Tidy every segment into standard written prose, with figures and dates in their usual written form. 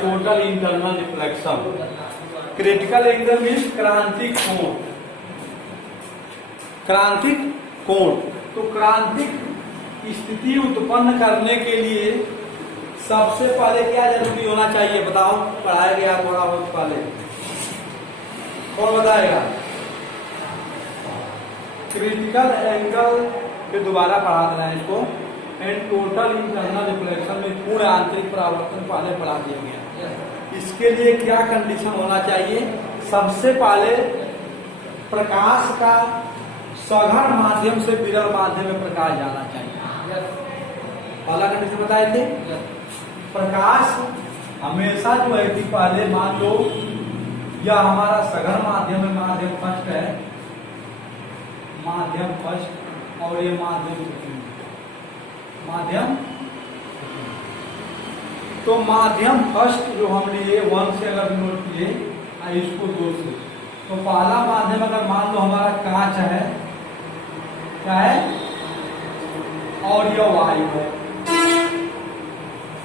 Total internal reflection. Critical angle means क्रांतिक कोण। क्रांतिक कोण, तो क्रांतिक स्थिति उत्पन्न करने के लिए सबसे पहले क्या जरूरी होना चाहिए बताओ? पढ़ाया गया थोड़ा बहुत पहले, कौन बताएगा? क्रिटिकल एंगल पे दोबारा पढ़ा देना है इसको। एंड टोटल इंटरनल रिफ्लेक्शन में पूर्ण आंतरिक परावर्तन पहले पढ़ा दिया गया। इसके लिए क्या कंडीशन होना चाहिए? सबसे पहले प्रकाश का सघन माध्यम से विरल माध्यम में प्रकाश जाना चाहिए। पहला कंडीशन बताए थे। प्रकाश हमेशा जो है कि पहले मान लो यह हमारा सघन माध्यम है, माध्यम फर्स्ट है, माध्यम फर्स्ट, और ये माध्यम सेकंड, माध्यम। तो माध्यम फर्स्ट जो हम लिए 1 से अगर नोट किए इसको 2 से, तो पहला माध्यम अगर मान लो हमारा कांच है, क्या है, और यह वायु है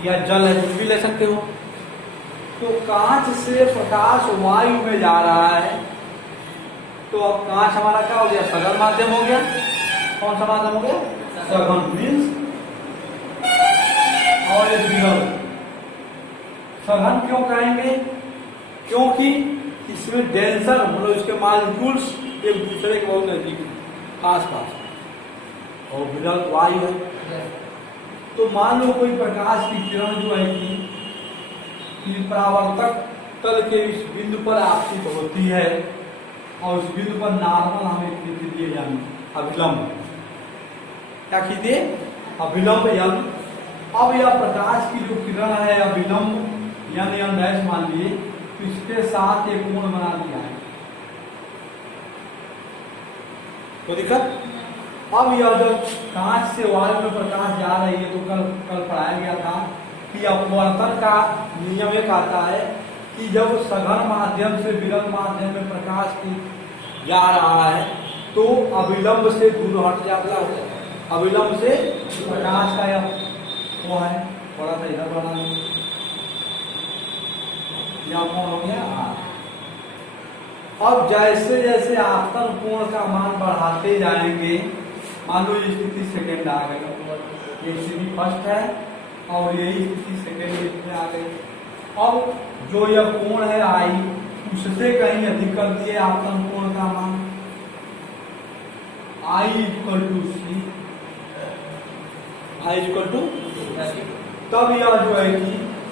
या जल है, कुछ भी ले सकते हो। तो कांच से प्रकाश वायु में जा रहा है, तो अब कांच हमारा क्या हो गया? सघन माध्यम हो गया। कौन सा माध्यम हो गया? सघन मीन्स, और ये विरल। सघन क्यों कहेंगे? क्योंकि इसमें डेंसर मतलब इसके मॉलिक्यूल्स एक दूसरे के बहुत नजदीक आसपास, और विरल वायु है। तो मान लो कोई प्रकाश की किरण जो है कि परावर्तक तल के इस बिंदु पर आपतित होती है, और उस बिंदु पर नॉर्मल हमें खींच दिए यानी अभिलंब। क्या खींचे? अभिलंब यन। अब यह प्रकाश की जो किरण है अभिलंब यानी अंडैश मान लिए, तो इसके साथ एक कोण बना दिया है, तो दिक्कत। अब यह जब कांच से वायु में प्रकाश जा रही है, तो कल पढ़ाया गया था कि अपवर्तन का नियम एक आता है कि जब सघन माध्यम से विरल माध्यम में प्रकाश की जा रहा है, तो अविलंब से दूर हट जाता है। अविलंब से प्रकाश का यह वो है, थोड़ा सा इधर बना यह कौन हो गया। अब जैसे जैसे आपतन कोण का मान बढ़ाते जाएंगे, मान लो ये स्थिति सेकेंड आ गई, ये स्थिति फर्स्ट है, और यही स्थिति सेकेंड में आ गई। अब जो यह कोण है आई, उससे कहीं अधिक कर दिए आपतन कोण का मान, I equal to C, I equal to. तब यह जो है कि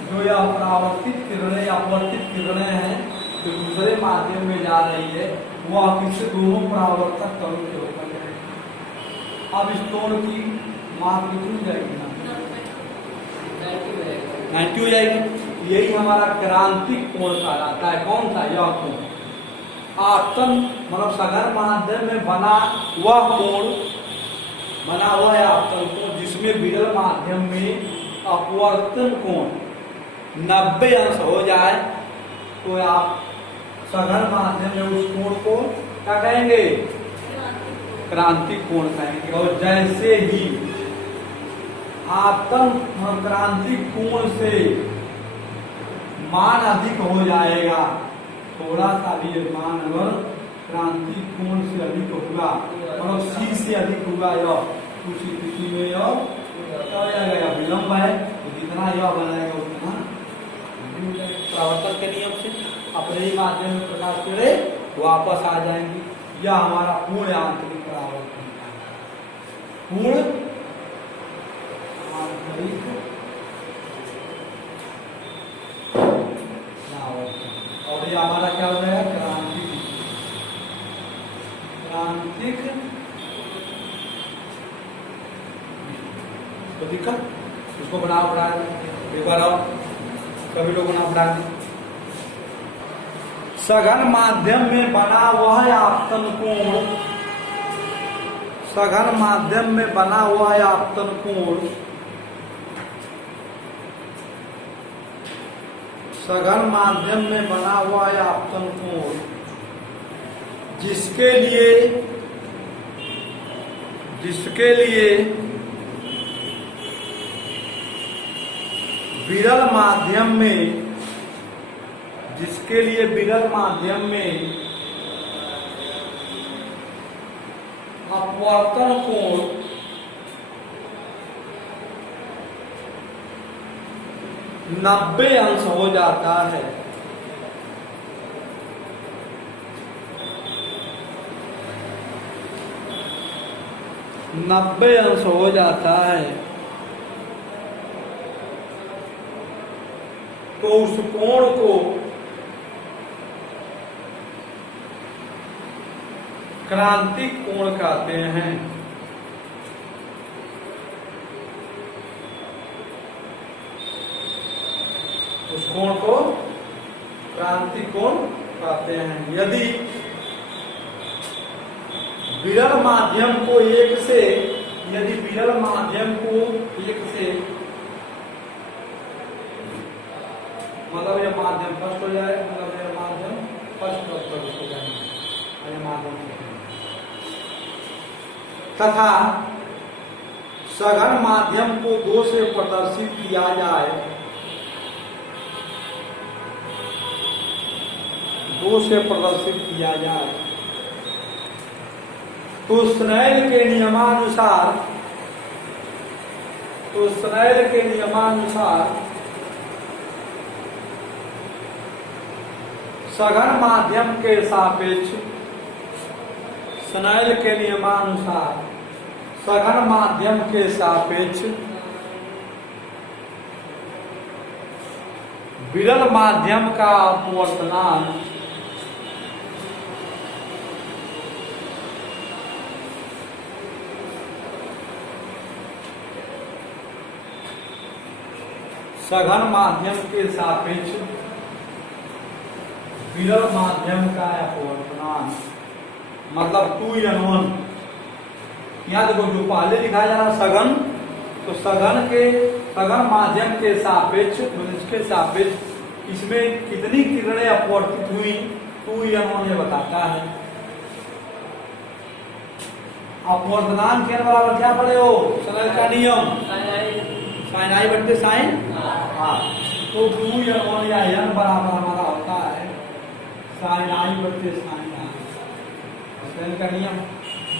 जो यह परावर्तित किरणें अपवर्तित किरणें हैं जो दूसरे माध्यम में जा रही है, वह किससे? दोनों परावर्तक तलों से होकर जाएगी। अब इस कोण की माप कितनी जाएगी? 90 हो जाएगी। यही हमारा क्रांतिक कोण कहलाता है। कौन सा? यह कोण आपतन मतलब सघन माध्यम में बना वह कोण, बना हुआ है आपतन कोण, जिसमें विरल माध्यम में अपवर्तन कोण 90 अंश हो जाए, तो आप सघन माध्यम में उस कोण को क्या कहेंगे? क्रांतिक कोण कहेंगे। और जैसे ही आपतन क्रांतिक कोण से मान अधिक हो जाएगा, थोड़ा सा भी मान अगर क्रांतिक कोण से अधिक होगा, मतलब सी से अधिक होगा, या उस स्थिति में यह विलंब है, तो जितना यह बनाएगा उतना परावर्तन के नियम से अपने ही माध्यम में प्रकाश करे वापस आ जाएंगे। यह हमारा पूर्ण आंतरिक परावर्तन है, पूर्ण आंतरिक परावर्तन। और ये हमारा क्या हो गया? क्रांतिक। तो दिक्कत उसको बनाओ, एक बार आओ सभी लोगों ने बढ़ा दी। सघन माध्यम में बना हुआ है आपतन कोण, सघन माध्यम में बना हुआ है आपतन कोण, सघन माध्यम में बना हुआ है आपतन कोण, जिसके लिए विरल माध्यम में जिसके लिए विरल माध्यम में अपवर्तन कोण 90 अंश हो जाता है। नब्बे अंश हो जाता है तो उस कोण को क्रांतिक कोण कहते हैं। उस कोण को क्रांतिक कोण कहते हैं। यदि विरल माध्यम को एक से मतलब ये माध्यम फर्स्ट हो जाए, मतलब ये माध्यम फर्स्ट हो जाएगा, ये माध्यम तथा सघन माध्यम को 2 से प्रदर्शित किया जाए, 2 से प्रदर्शित किया जाए तो स्नेल के नियमानुसार सघन माध्यम के सापेक्ष स्नेल के नियमानुसार सघन माध्यम के सापेक्ष विरल माध्यम का अपवर्तनांक सघन माध्यम के सापेक्ष विरल माध्यम का अपवर्तनांक मतलब 2n1। यहाँ देखो जो पहले लिखा जा रहा सघन, तो सघन माध्यम के सापेक्ष इसके सापेक्ष इसमें कितनी किरणें अपवर्तित हुई 2n1 ये बताता है। अपवर्तनांक के बराबर क्या पड़े हो स्नेल का नियम साइन आई बट्टे साइन हाँ, तो 2n1 या n बराबर हमारा होता है साइन आई बट्टे साइन आई, स्नेल का नियम।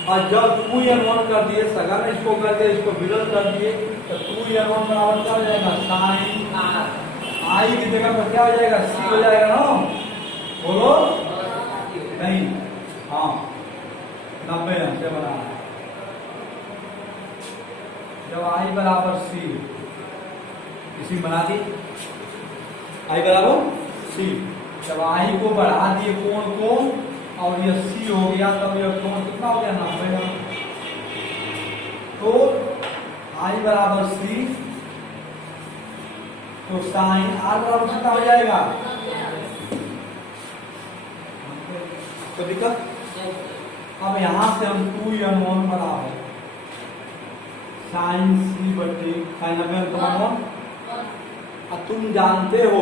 और जब 2n1 कर दिए सघन इसको कर दिए इसको विरल कर दिए तो 2n1 बराबर क्या हो जाएगा साइन आई की जगह पर क्या हो जाएगा सी हो जाएगा ना, बोलो नहीं हाँ 90 अंश से बराबर। जब आई बराबर सी इसी बना दी आई बराबर सी, जब आई को बढ़ा दिए कोण को और ये सी हो गया तब यह कोण कितना हो गया 90। तो आई बराबर सी तो साइन आर बराबर कितना हो जाएगा तो दिक्कत। अब यहां से हम 2n1 बराबर साइन सी बटे साइन 90। अब तुम जानते हो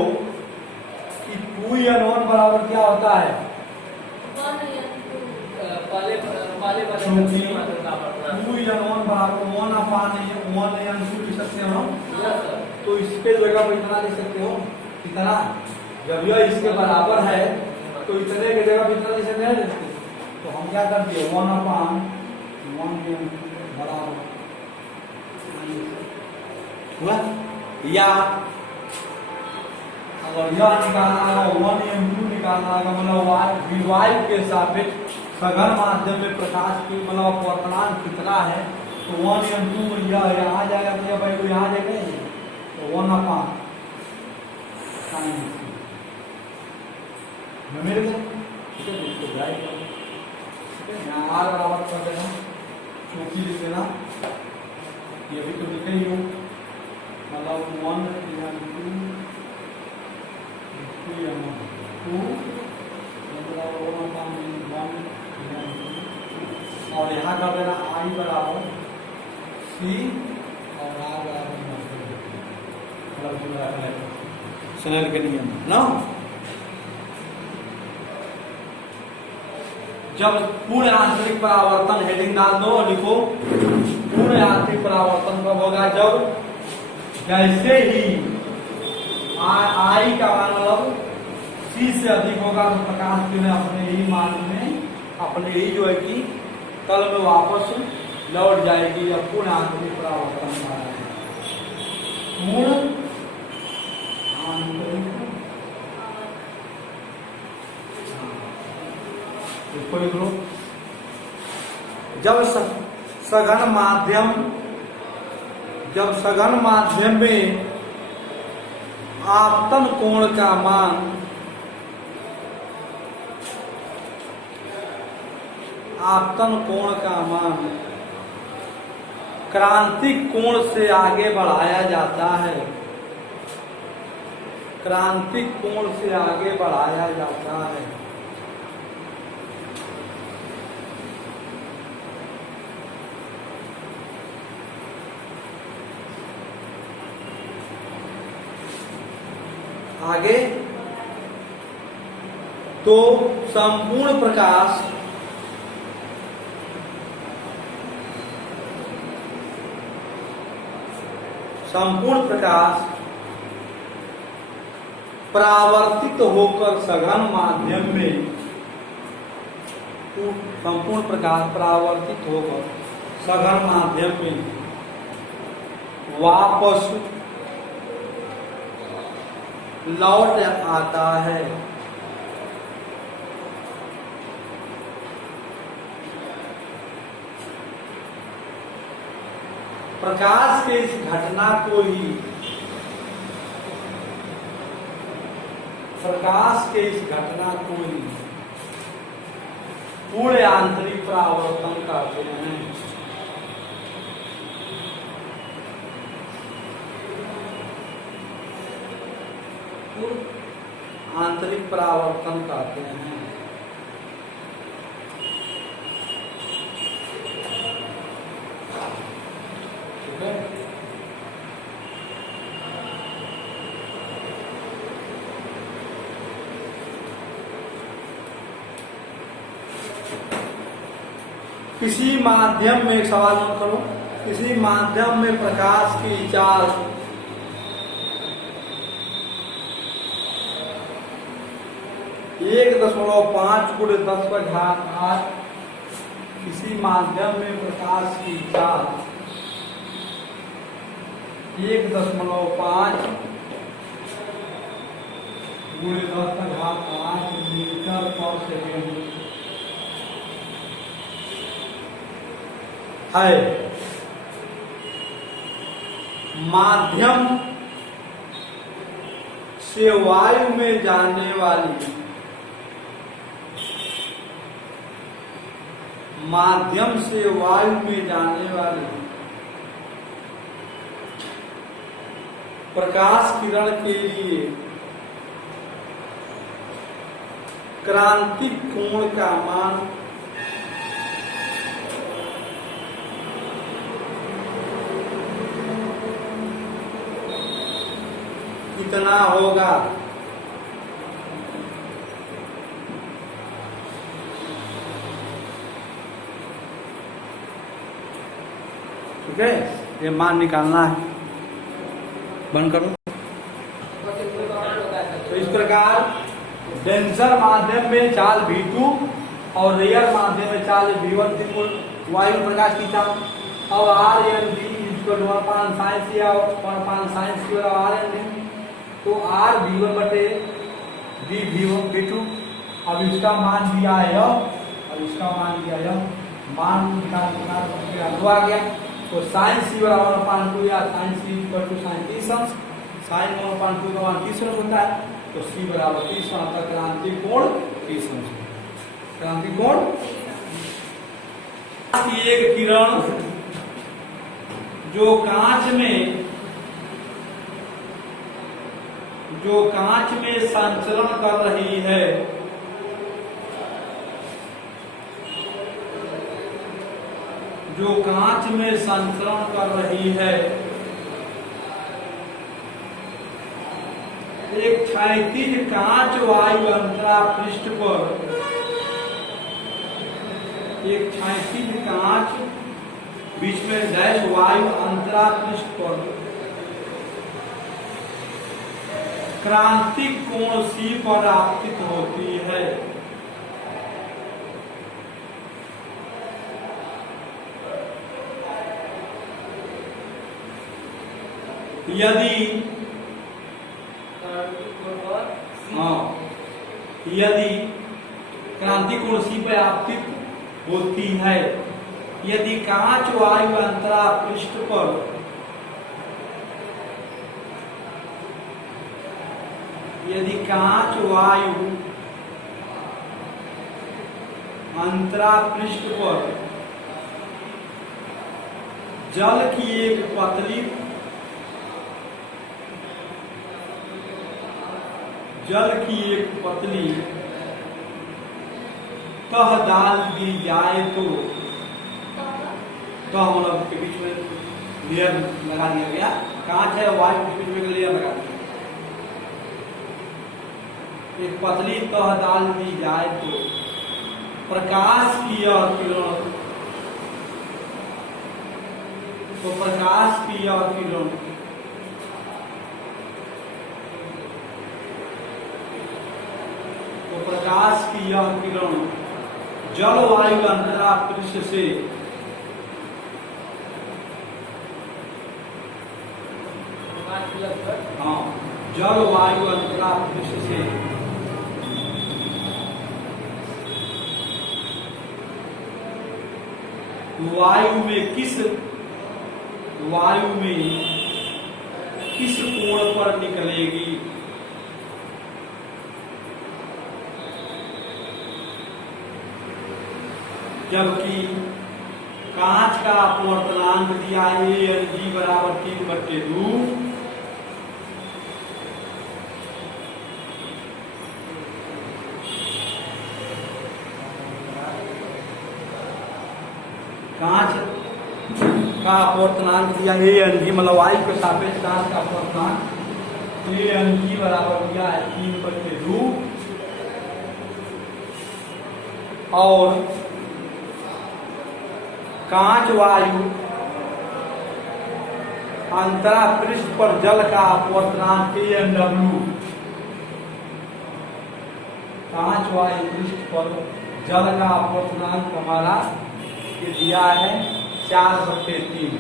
कि 2n1 बराबर क्या होता है, 2n1 बराबर 1/1n2 लिख सकते हो तो इसके जगह पर इतना लिख सकते हो कितना, जब यह इसके बराबर है तो इतने के जगह पर इतना लिख सकते हैं। तो हम क्या कर दिए 1/1n2 बराबर हुआ, या अगर यह निकालना है 1m2 निकालना है मतलब y के सापेक्ष सघन माध्यम में प्रकाश की मतलब अपवर्तनांक कितना है तो 1m2 यह यहाँ जाएगा तो भाई को यहाँ जाएगा तो 1/sin मिल गया। ठीक है इसको ड्राइव करो, ठीक है यहाँ r बराबर कर देना चौकी लिख देना, ये भी तो लिखे ही हो मतलब 1m2 और यहाँ कर देना आई बराबर सी और आर बराबर स्नेल के नियम ना। जब पूर्ण आंतरिक परावर्तन हेडिंग डाल दो और लिखो पूर्ण आंतरिक परावर्तन कब होगा, जब जैसे ही आई का मतलब सी से अधिक होगा तो प्रकाश जो है अपने ही मान में, अपने ही जो है कि तल में वापस लौट जाएगी या पूर्ण आंतरिक परावर्तन का है। पूर्ण आंतरिक जब सघन माध्यम में आपतन कोण का मान क्रांतिक कोण से आगे बढ़ाया जाता है, क्रांतिक कोण से आगे बढ़ाया जाता है। आगे तो संपूर्ण प्रकाश परावर्तित होकर सघन माध्यम में, संपूर्ण प्रकाश परावर्तित होकर सघन माध्यम में वापस लौट आता है। प्रकाश के इस घटना को ही पूर्ण आंतरिक परावर्तन कहते हैं। आंतरिक परावर्तन कहते हैं। ठीक है। किसी माध्यम में, सवाल नोट करो, किसी माध्यम में प्रकाश की चाल 1.5 × 10⁸ किसी माध्यम में प्रकाश की चाल 1.5 × 10⁸ मीटर/सेकंड है। माध्यम से वायु में जाने वाली, माध्यम से वायु में जाने वाली प्रकाश किरण के लिए क्रांतिक कोण का मान कितना होगा? ठीक है, ये मान निकालना है। बंद करो। तो इस प्रकार डेंसर माध्यम में चाल V2 और रेयर माध्यम में चाल V1 त्रिकोण वायु प्रकाश की चाल। अब R तो R V1 बटे V2। अब इसका मान दिया है और इसका मान दिया है, मान निकाल आ गया। तो साइन C = 2 या साइन C = साइन 30°, साइन 1/2 का मान 30° होता है। तो C = 30 आता, क्रांति कोण 30°। क्रांति कोण की एक किरण जो कांच में संचरण कर रही है, जो कांच में संचरण कर रही है, एक क्षैतिज कांच वायु अंतरा पृष्ठ पर, एक क्षैतिज कांच बीच में डैश वायु अंतरा पृष्ठ पर क्रांतिक कोण सी पर आपतित होती है। यदि यदि क्रांति कोण सी पर आपतित होती है, यदि कांच वायु अंतरा पृष्ठ पर यदि कांच वायु अंतरा पृष्ठ पर जल की एक पतली तह डाल दी जाए तो तह मतलब के बीच में लेयर लगा दिया गया, कांच है वायु के बीच में लेयर लगा दिया, एक पतली तह डाल दी जाए तो प्रकाश की यह किरण जल वायु अंतरा पृष्ठ से जल वायु अंतरा पृष्ठ से वायु में किस कोण पर निकलेगी। जबकि कांच का अपवर्तनांक दिया ANG बराबर 3/2, कांच का अपवर्तनांक दिया ANG मतलब वायु के सापेक्ष कांच का अपवर्तनांक ANG बराबर दिया है 3/2 और कांच वायु अंतरा पृष्ठ पर जल का अपवर्तनांक ANW, कांच वायु पृष्ठ पर जल का अपवर्तनांक हमारा ये दिया है 4/3।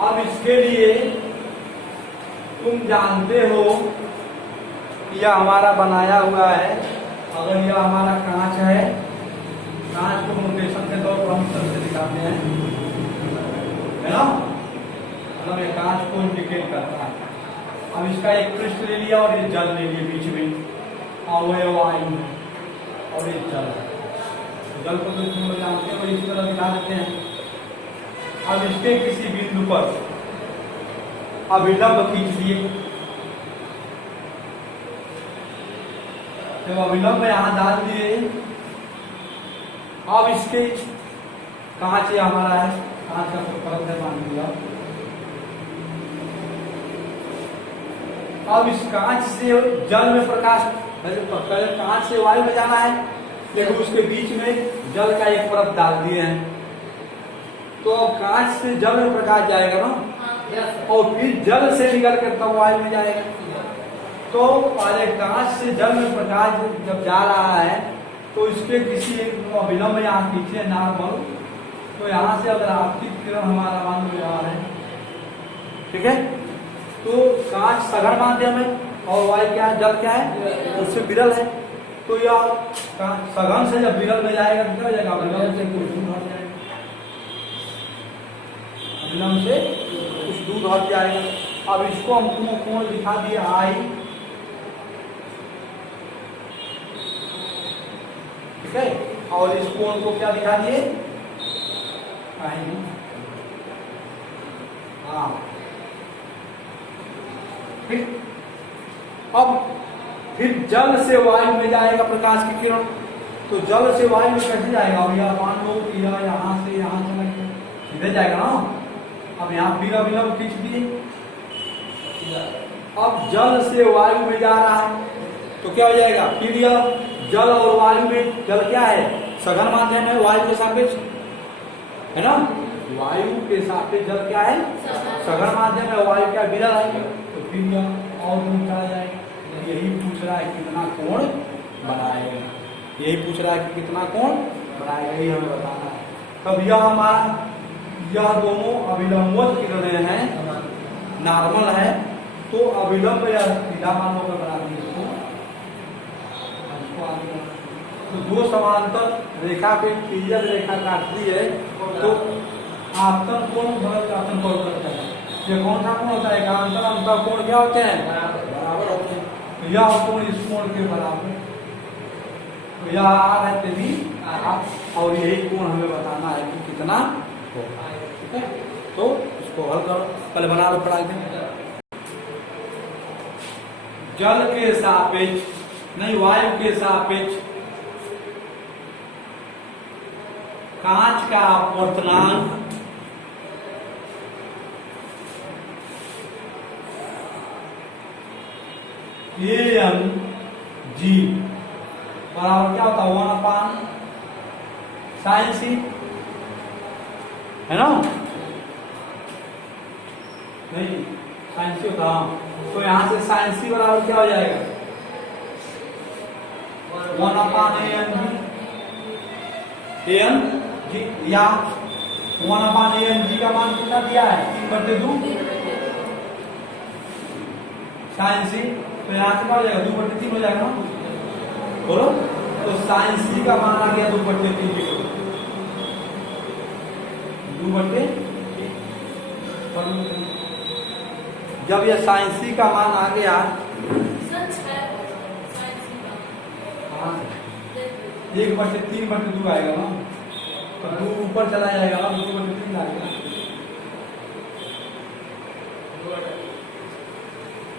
अब इसके लिए तुम जानते हो यह हमारा बनाया हुआ है, अगर यह हमारा कांच है, कांच को नोटेशन के तौर पर हम से दिखाते हैं, है ना, मतलब ये कांच को इंडिकेट करता है। अब इसका एक पृष्ठ ले लिया और ये जल ले लिए बीच में, अवयव वायु और ये जल को तो तुम लोग जानते हो, इस तरह दिखा देते हैं। अब इसके किसी बिंदु पर अभिलंब खींच दिए, जब अभिलंब यहाँ डाल दिए, अब इसके कांच हमारा है, कांच का परत है, मान लिया। अब इस कांच से जल में प्रकाश, पहले कांच से वायु में जाना है, लेकिन उसके बीच में जल का एक परत डाल दिए हैं, तो कांच से जल में प्रकाश जाएगा ना, और फिर जल से निकल कर तब वायु में जाएगा। तो पहले कांच से जल में प्रकाश जब जा रहा है तो इसके किसी एक अभिलंब यहाँ खींचे नॉर्मल, तो यहाँ से अगर आपतित किरण हमारा मान लो यहाँ है, ठीक है, तो कांच सघन माध्यम है और वायु क्या है, जल क्या है, उससे विरल है। तो यह सघन से जब विरल में जाएगा तो क्या हो जाएगा, अभिलंब से कुछ दूर हट जाएगा, अभिलंब से कुछ दूर हट जाएगा। अब इसको हम कोण दिखा दिए I, ठीक है, और इस कोण को क्या दिखा दिए, हाँ, ठीक। अब फिर जल से वायु में जाएगा प्रकाश की किरण, तो जल से वायु में कैसे जाएगा, अब यह मान लो कि यहाँ से यहाँ चला गया, सीधे जाएगा ना। अब यहाँ फिर अभिलंब खींच दिए, अब जल से वायु में जा रहा है तो क्या हो जाएगा, फिर यह जल और वायु में, जल क्या है, सघन माध्यम है, वायु के सापेक्ष है ना, वायु के सापेक्ष जल क्या है? सघन माध्यम है, वायु क्या विरल है, तो फिर यह और दूर चला जाएगा। यही पूछ रहा है कितना कोण बनाएगा, यही पूछ रहा है कि कितना कोण बनाएगा, यही हमें बताना है। तब यह हमारा यह दोनों अभिलंबवत किरणें हैं, नॉर्मल है, तो अभिलंब या सीधा मानों पर बना दी इसको। तो दो समांतर रेखा पे तिर्यक रेखा काटती है तो आपतन कोण बराबर आपतन कोण करता है। ये कौन सा कोण होता है? एकांतर अंतर कोण क्या होते हैं? बराबर होते हैं। तो यह कोण इस कोण के बराबर, तो यह आर है तेरी और यही कोण हमें बताना है कि कितना होगा। ठीक है, तो इसको हल करो, पहले बना लो पढ़ा के। जल के सापेक्ष नहीं, वायु के सापेक्ष कांच का अपवर्तनांक Am G बराबर क्या होता है? 1/sin c, है ना? नहीं, sin c होता, तो यहाँ से sin c बराबर क्या हो जाएगा? 1/An G, या 1/An G का मान कितना दिया है? 3/2 sin c, तो यहाँ से क्या हो जाएगा? 2/3 हो जाएगा ना, बोलो। तो sin c का मान आ गया 2/3, 2/3। जब यह sin c का मान आ गया, हाँ 1/3/2 आएगा ना, तो 2 ऊपर चला जाएगा ना, 2/3 आ गया,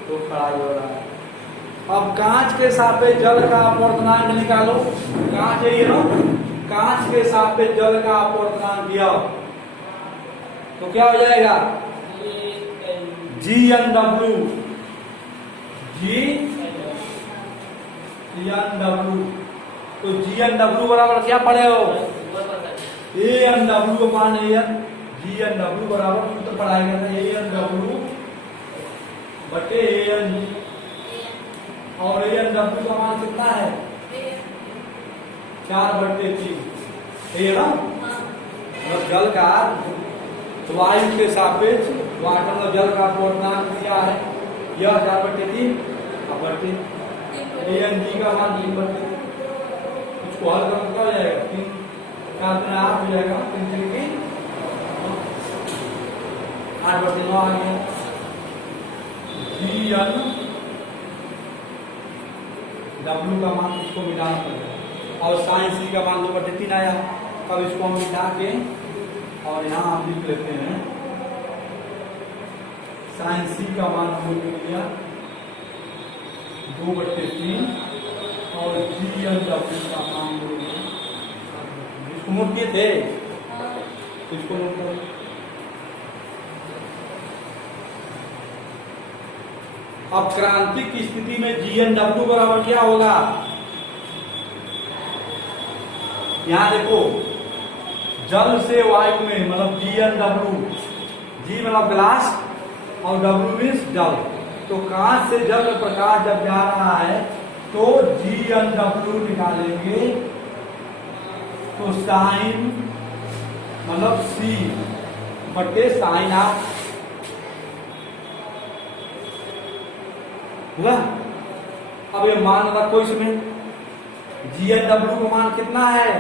तो खड़ा हो रहा है। अब कांच के सापेक्ष जल का अपवर्तनांक निकालो। कांच है ये ना, कांच के सापेक्ष जल का अपवर्तनांक दिया तो क्या हो जाएगा? GNW, तो GNW बराबर क्या पढ़े हो? ANW मान AN, GNW बराबर सूत्र पढ़ाएगा था ANW बटे AN, और ANW का मान कितना है? 4/3, है ना? और जल का वायु के सापेक्ष वाटर में जल का अपवर्तनांक दिया है, यह 4/3 बटे AN G का मान 3/3। इसको हल करना क्या हो जाएगा? 3 का 8 हो जाएगा, 3 8/9 आ गया। GNW का मान इसको मिलाना पड़ेगा, और sin c का मान 2/3 आया। तब इसको हम मिला के और यहाँ हम लिख लेते हैं, sin c का मान हम लिख लिया 2/3 और GNW का मान इसको नोट किए थे, इसको नोट करो। अब क्रांतिक की स्थिति में GNW बराबर क्या होगा? यहां देखो, जल से वायु में मतलब GNW, G मतलब ग्लास और W मीन्स जल, तो कांच से जल में प्रकाश जब जा रहा है तो GNW निकालेंगे, तो साइन मतलब C बटे साइन ऑफ हुआ। अब ये मान रखो, इसमें GNW का मान कितना है?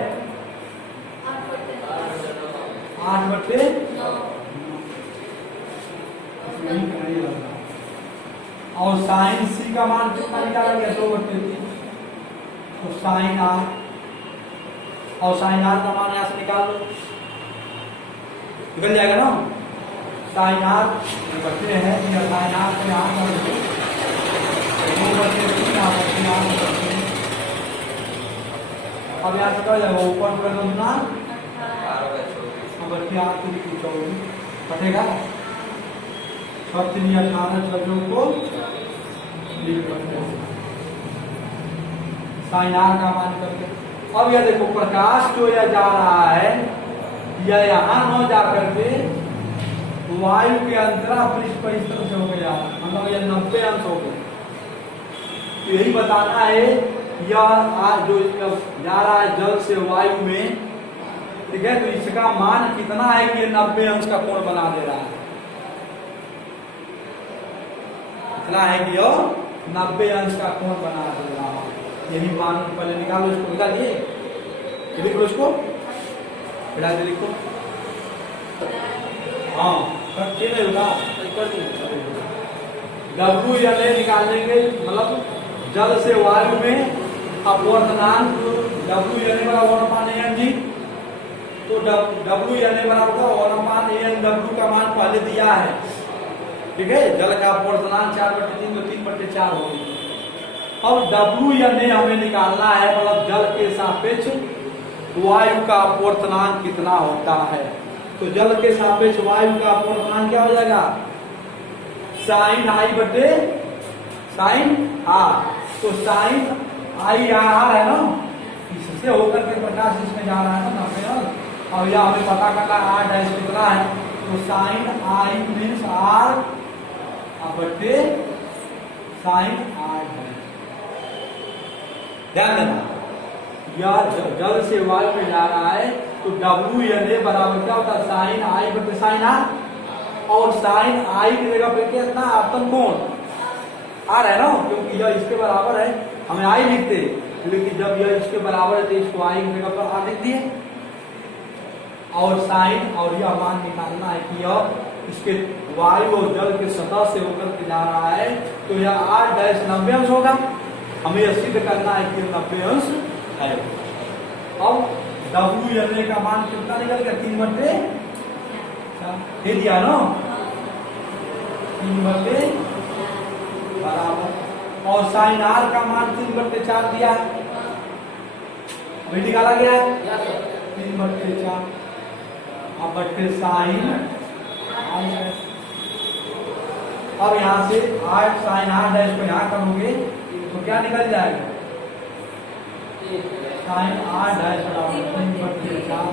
8/9। और साइन C का मान कितना निकालेंगे? 2/3, तो साइन R, और साइन R का मान यहाँ से निकाल लो, निकल जाएगा ना। साइन R बच्चे हैं, साइन R को यहाँ कर अब यहाँ से क्या जाएगा? ऊपर पूरा करना कटेगा, 6×3 = 18 को साइन R का मान करके। अब यह देखो, प्रकाश जो यह जा रहा है या यहाँ 9 जाकर के वायु के अंतरा पृष्ठ पर इस तरह से हो गया, मतलब यह 90 अंश हो गए। तो यही बताना है यह आज जो जा रहा है जल से वायु में, ठीक है, तो इसका मान कितना है कि ये 90 अंश का कोण बना दे रहा है। इतना है कि यह 90 अंश का कोण बना दे रहा है। यही मान पहले निकालो, इसको निकालिए, लिख लो इसको, बढ़ा दे लिखो। हाँ करके नहीं होगा, डब्ल्यू यानी निकालेंगे, मतलब जल से वायु में अपवर्तनांक डब्ल्यू यानी बराबर 1/n जी। तो डब्ल्यू यानी बराबर 1/n डब्ल्यू का मान पहले दिया है, ठीक है। जल का अपवर्तनांक 4/3 तो 3/4 हो गई। अब डब्ल्यू यानी हमें निकालना है, मतलब जल के सापेक्ष वायु का अपवर्तनांक कितना होता है। तो जल के सापेक्ष वायु का अपवर्तनांक क्या हो जाएगा, साइन आई बटे साइन आर। तो साइन आई आर है ना, इससे होकर के प्रकाश इसमें जा रहा है ना 90। और यह हमें पता करना आर डैश कितना है, तो साइन आई मीन्स आर बटे साइन आर डैश। ध्यान देना, यह जल से वायु में जा रहा है, तो डब्ल्यू एन ए बराबर क्या होता है, साइन आई बटे साइन आर। और साइन आई की जगह पे कितना आपतन कोण आर है ना, क्योंकि यह इसके बराबर है, हमें आई लिखते, लेकिन जब यह इसके बराबर है तो इसको आई की जगह पर आर लिख दिए। और साइन और यह मान निकालना है कि यह इसके वायु और जल के सतह से होकर के जा रहा है, तो यह आर डैश 90 अंश होगा। हमें यह सिद्ध करना है कि 90 अंश है। अब डब्ल्यू एन ए का मान कितना निकलेगा, 3/4 दे दिया ना, 3/4 बराबर। और साइन आर का मान 3/4 दिया है, वही निकाला गया है 3/4 अब बट्टे साइन। अब यहाँ से आर साइन आर डैश को यहाँ करोगे तो क्या निकल जाएगा, साइन आर डैश बराबर 3/4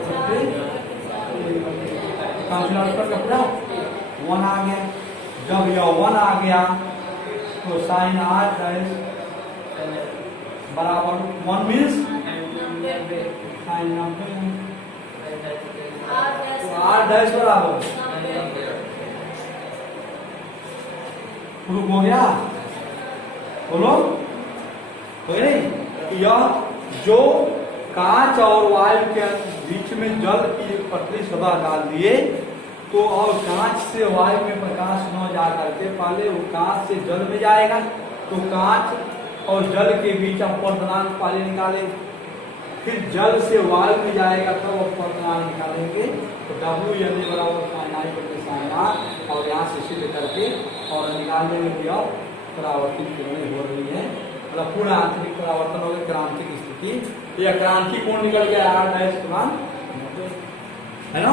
कैलकुलेटर का पूरा 1 आ गया। जब यह 1 आ गया तो साइन आर डैश बराबर 1 मीन्स साइन 90, तो आर डैश बराबर प्रूफ हो गया। बोलो हो नहीं, यह जो कांच और वायु के बीच में जल की पतली सतह डाल दिए, तो और कांच से वायु में प्रकाश न जा करके पहले वो कांच से जल में जाएगा, तो कांच और जल के बीच अपवर्तनांक पहले निकाले, फिर जल से वायु में जाएगा तब तो अपवर्तनांक निकालेंगे। तो डब्ल्यू एन ए बराबर साइन आई बटे साइन आर, और यहाँ से सिद्ध करके और निकाल देंगे कि अब परावर्तित किरणें हो रही है, मतलब पूर्ण आंतरिक परावर्तन हो गया, क्रांतिक स्थिति, यह क्रांति कोण निकल गया आर डैश के मान, है ना।